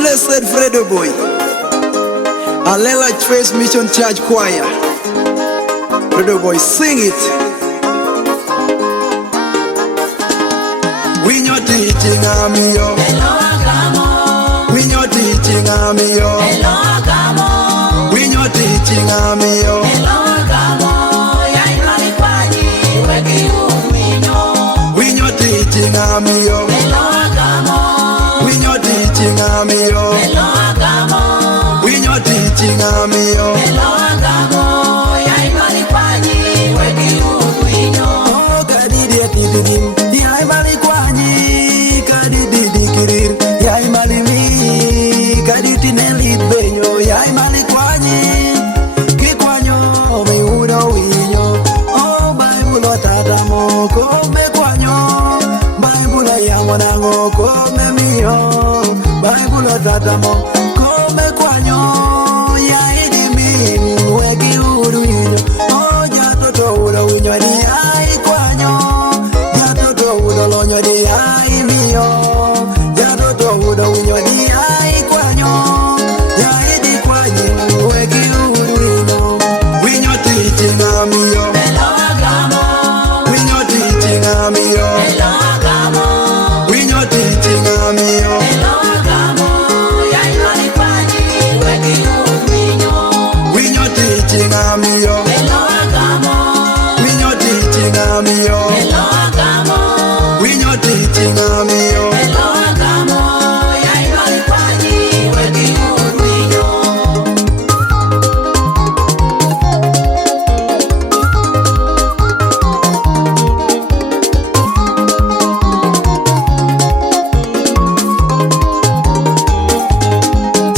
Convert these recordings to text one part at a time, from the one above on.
Blessed Fredo Boy, Alela Trace Mission Church Choir. Fredo Boy, sing it. We your teaching army, yo. We your teaching army, yo. We your teaching army, yo. We your teaching army, yo. We your teaching army, yo. We your teaching army, yo. Oh, kadidi atidigim, yai mali kwani, kadidi dikirir, yai mali mi, kadidi nelit benyo, yai mali kwani, kikwanyo me udo winyo. Oh, Bible tata mo kome kwanyo, Bible yamona ngo kome miyo, Bible tata mo kome kwanyo, yai di mi weki udo winyo. Oh, jato to udo winyo di yai kwanyo, jato to udo lonyo di yai miyo, jato to udo winyo di yai kwanyo, yai di kwanyo weki udo winyo. Winyo teaching amiyo, winyo teaching amiyo, winyo teaching amiyo. Winyo teaching amiyo, winyo teaching amiyo, winyo teaching amiyo.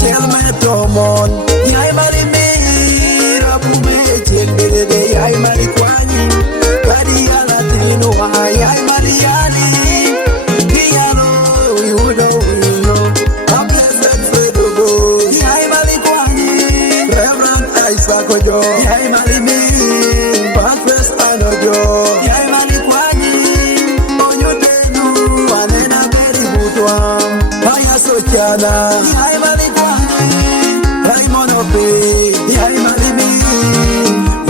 Tell me tomon, yai mari mi, rabu me chendere, yai mari kwani, kadi ala tinu ha, yai mari yani, kiyalo yudo wino, a blessed Fredo Boy, yai mari kwani, Reverend Isaac Ojo, yai mari mi, Pancras Anojo, yai mari kwani, onyo tenu, anena beri butwa, haya sochana, yai mari kwani, Raymond Ope, yai mari mi,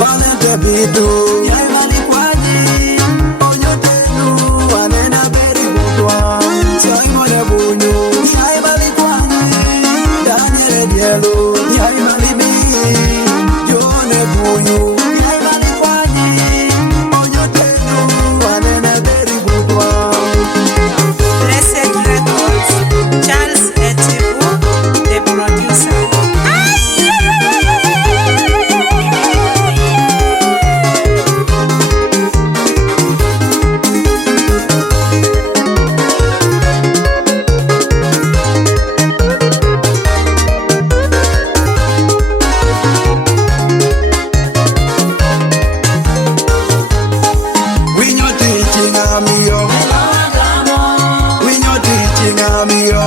Valente Bidu, yai mari kwani, onyo tenu, anena beri butwa, Simon Ebunyu, yai mari kwani, Daniel Dielo, yai mari mi, John Ebunyu, yai mari kwani, onyo tenu, anena beri butwa. Blessed Records, Charles Etibu, the producer. Winyo teaching amiyo, winyo teaching amiyo.